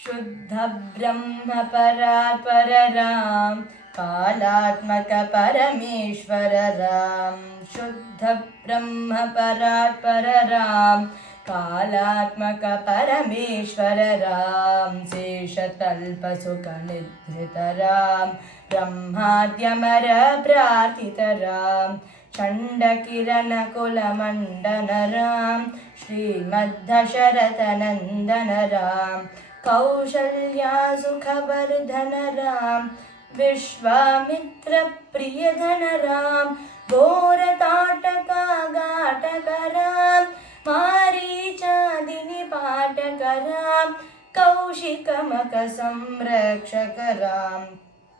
शुद्ध ब्रह्म परात्पर राम कालात्मक परमेश्वर राम शुद्ध ब्रह्म परात्पर राम कालात्मक परमेश्वर राम शेषतल्प सुख निद्रित राम ब्रह्माद्यमर प्रार्थित राम चंड किरण कुल मंडन राम श्रीमद्दशरथ नंदन राम कौशल्या सुखवर्धन राम विश्वामित्र प्रियधन राम घोरताटका घाटक राम मारीचादिनि पाटक राम कौशिकमक संरक्षक राम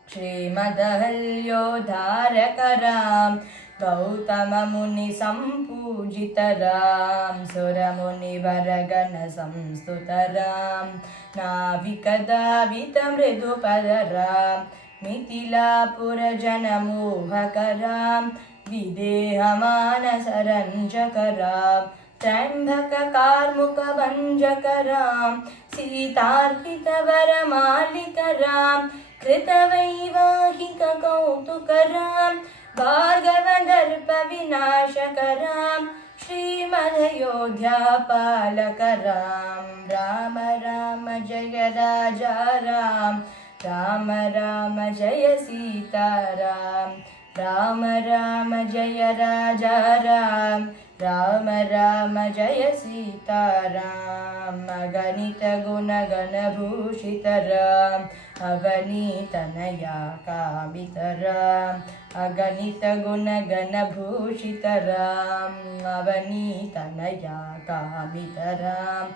श्रीमदहल्योद्धारक राम गौतम मुनि संपूजित राम सुर मुनि वरगण संस्तुत राम नाविक दावित मृदुपद राम मिथिलापुर जन मोहक राम विदेह मानस रंजक राम त्र्यंबक कार्मुक भंजक राम सीतार्पित वर मालिक राम कृतवैवाहिक कौतुक राम भार्गव दर्प विनाशक राम श्रीमदयोध्या पालक राम राम राम जय राजा राम राम राम जय सीता राम राम राम जय राजा राम राम राम जय सीता राम अगणित गुण गण भूषित राम अगणितनया कामित राम अगणित गुण गण भूषित राम अवनीतनया कामित राम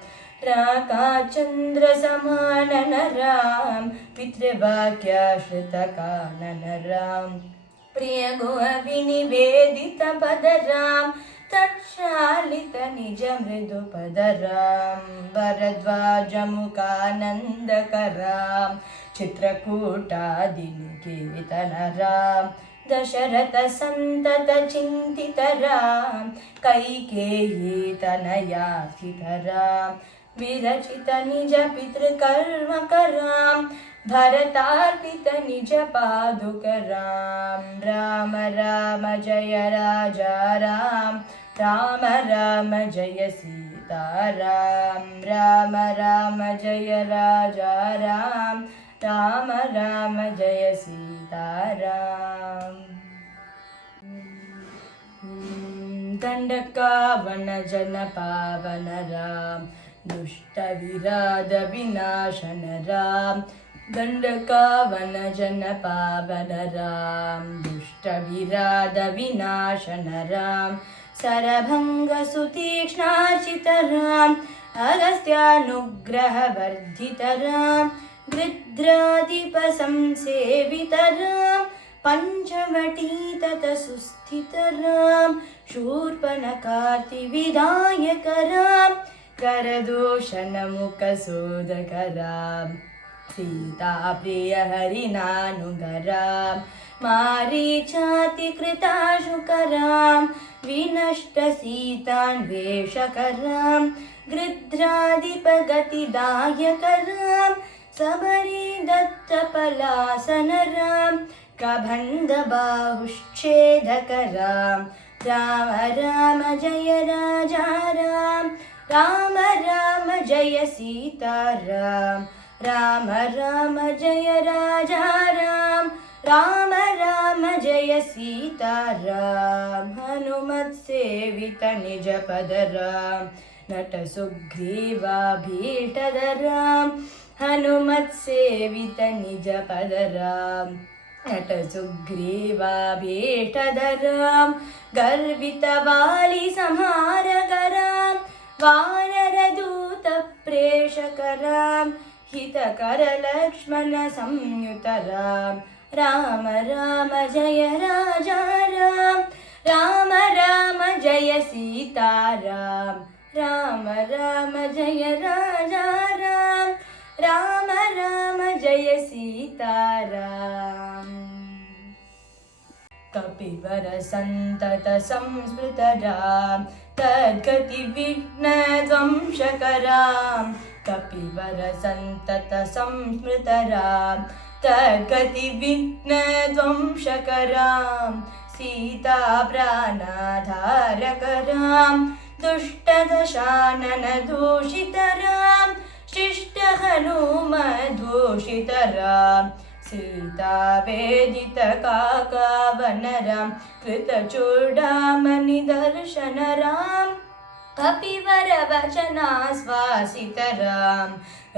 राका चंद्र समानन राम पितृवाक्याश्रित कानन राम प्रिय गुह विनिवेदित पद राम तत्शालित निज मृदु पद राम भरद्वाज मुखानंदक राम चित्रकूटादि निकेतन राम दशरथ संतत चिंतित राम कैकेयी तनयार्चित राम विरचित निज पितृकर्म राम भरतार्पित निज पादुक राम राम राम जय राजा राम राम राम जय सीता राम राम राम जय राजा राम राम राम जय सीता राम दंडकावन जन पावन राम दुष्ट विराध विनाशन राम दंडकावन जन पावन राम दुष्ट विराध विनाशन राम सरभंग सुतीक्ष्णाचित राम अगस्त्यानुग्रह वर्धित राम गृध्राधिप संसेवित राम पंचवटी तत सुस्थित राम शूर्पणखाति विधायक राम करदूषण मुख सोदक राम सीता प्रिय हरिनानुग राम मारीचाति कृताशुक राम विनष्ट सीतान्वेषक राम गृध्राधिप गतिदायक राम सबरी दत्त पलासन राम कबंध बाहुच्छेदक राम राम राम जय राजा राम राम राम जय सीता राम राम राम जय राजा राम राम राम जय सीता राम हनुमत सेवित निज पद राम नट सुग्रीवा भीष्टद राम हनुमत सेवित निज पद राम नट सुग्रीवा भीष्टद राम गर्वित वाली संहारक राम वानर दूत प्रेषक राम हितकर लक्ष्मण संयुत राम राम राम जय राजा राम राम राम जय सीता राम राम राम जय राजा राम राम राम जय सीता राम कपिवर सन्तत संस्मृतरां तद्गतिविघ्नध्वंसकरां कपिवर सन्तत संस्मृतरां तद्गतिविघ्नध्वंसकरां सीताप्राणाधारकरां दुष्टदशाननदूषितरां शिष्टहनुमद्भूषितरां सीतावेदितकाकावनरां कृतचूडामणिदर्शनरां कपिवरवचनास्वासितरां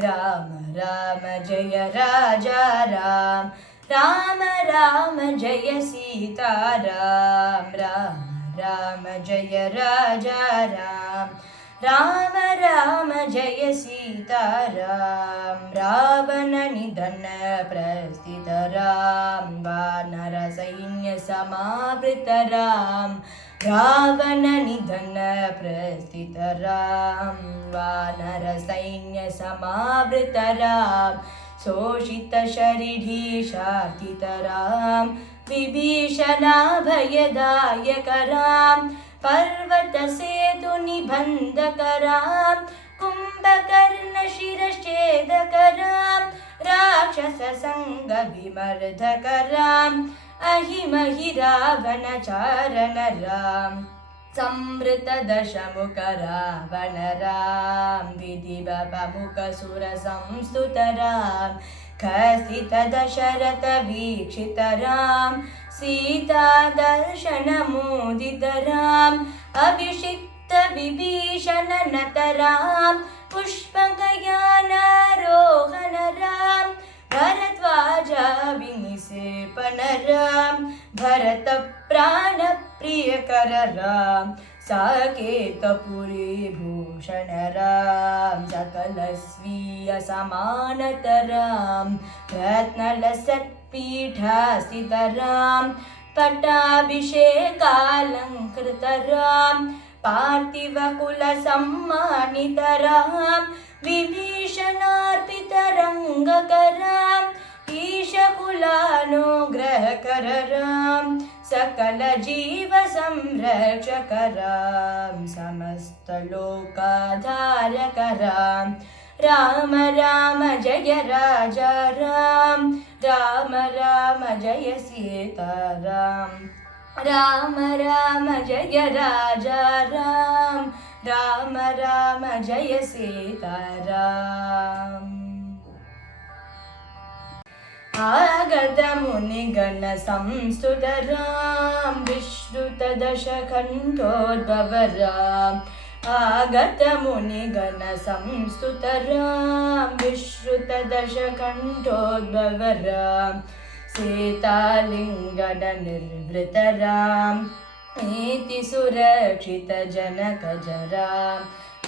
राम राम जय राजा राम राम राम जय सीताराम राम राम जय राजा राम राम राम जय सीताराम रावणनिधन प्रस्थितरां वानरसैन्यसमावृतरां रावणनिधन प्रस्थितरां वानरसैन्यसमावृतरां शोषितशरीरीशार्थितरां विभीषणाभयदायकरां पर्वतसेतुनिबन्धकरां कुम्भकर्णशिरश्छेदकरां राक्षससङ्गविमर्दकराम् अहिमहिरावणचारणरां संवृतदशमुखरावणरां विधिवपमुखसुरसंस्तुतरां कथितदशरथवीक्षितरां सीतादर्शनमुदितराम् अभिषिक्तविभीषणनतरां पुष्पकयानारोहणरां भरद्वाजाविनिसेपनरां भरतप्राणप्रियकररां साकेतपुरीभूषणरां सकलस्वीयसमानतरां रत्नलसत्पीठास्थितरां पट्टाभिषेकालङ्कृतरां पार्थिवकुलसम्मानितरां विभीषणार्पितरङ्गकरां ईशकुलानुग्रहकररां सकलजीवसंरक्षकरां समस्तलोकाधारकरां राम राम जय राजा राम राम राम जय सीताराम राम राम जय राजा राम राम राम जय सीताराम आगतमुनिगणसंस्तुतरां विश्रुतदशकण्ठोद्भवराम् आगतमुनिगणसंस्तुतरां विश्रुतदशकण्ठोद्भवरां सीतालिङ्गननिर्वृतरां नीतिसुरक्षितजनकजरां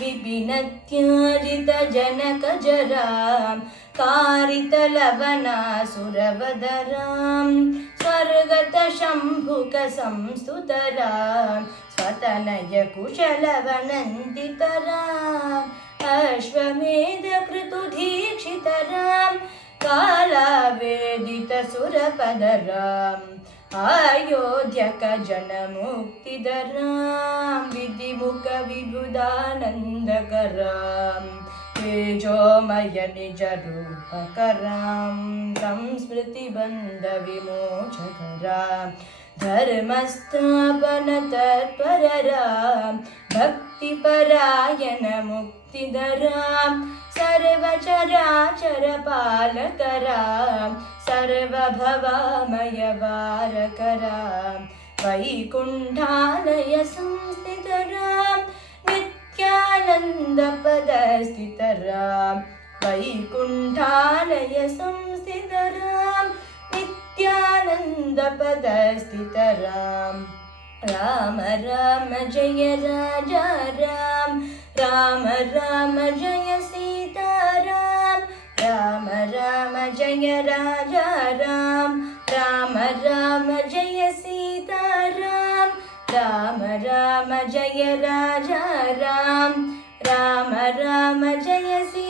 विपिनत्याजितजनकजरां कारितलवनासुरवदरां स्वर्गतशम्भुकसंस्तुतरां स्वतनयकुशलवनन्दितरां अश्वमेधकृतुदीक्षितरां कालावेदितसुरपदरां अयोध्यकजनमुक्तिदरां विधिमुखविबुधानन्दकरां तेजोमयनिजरूपकरां संस्मृतिबन्धविमोचकरां धर्मस्थापनतत्पररां भक्तिपरायणमुक्तिधरां सर्वचराचरपालकरां सर्वभवामयवारकरां वैकुण्ठालयसंस्थितरां नित्यानन्दपदस्थितरां वैकुण्ठालयसंस्थितरां नित्यानन्दपदस्थितरां राम राम जय राजा राम राम राम जय सीताराम राम राम जय राजा राम राम राम जय सीताराम राम राम जय राजा राम राम राम जय सीताराम